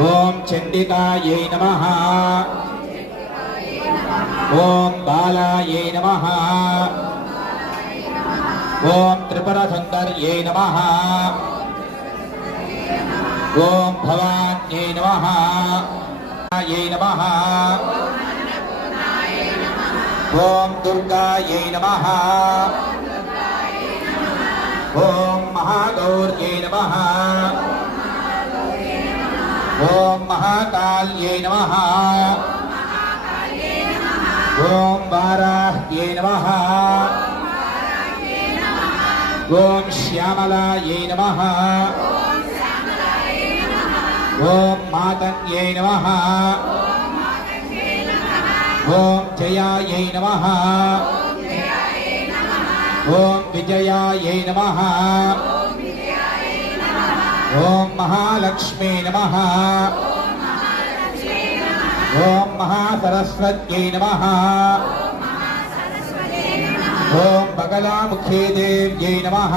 ओम चंडिकायै नमः। ओम बालायै नमः। ओम त्रिपुरसुंदर्यै नमः। ओम भवान्यै नमः। यै नमः। ओम दुर्गायै नमः। ओम महागौर्यै नमः। ओम महाकाल्यै नमः। ओम वाराह्यै नमः। ओम श्यामलायै नमः। ओम मातंग्यै नमः। ओम जयायै नमः। ओम विजयायै नमः। ओम महालक्ष्मी नमः। ओम महासरस्वत्यै नमः। ओम बगलामुखे देव्यै नमः।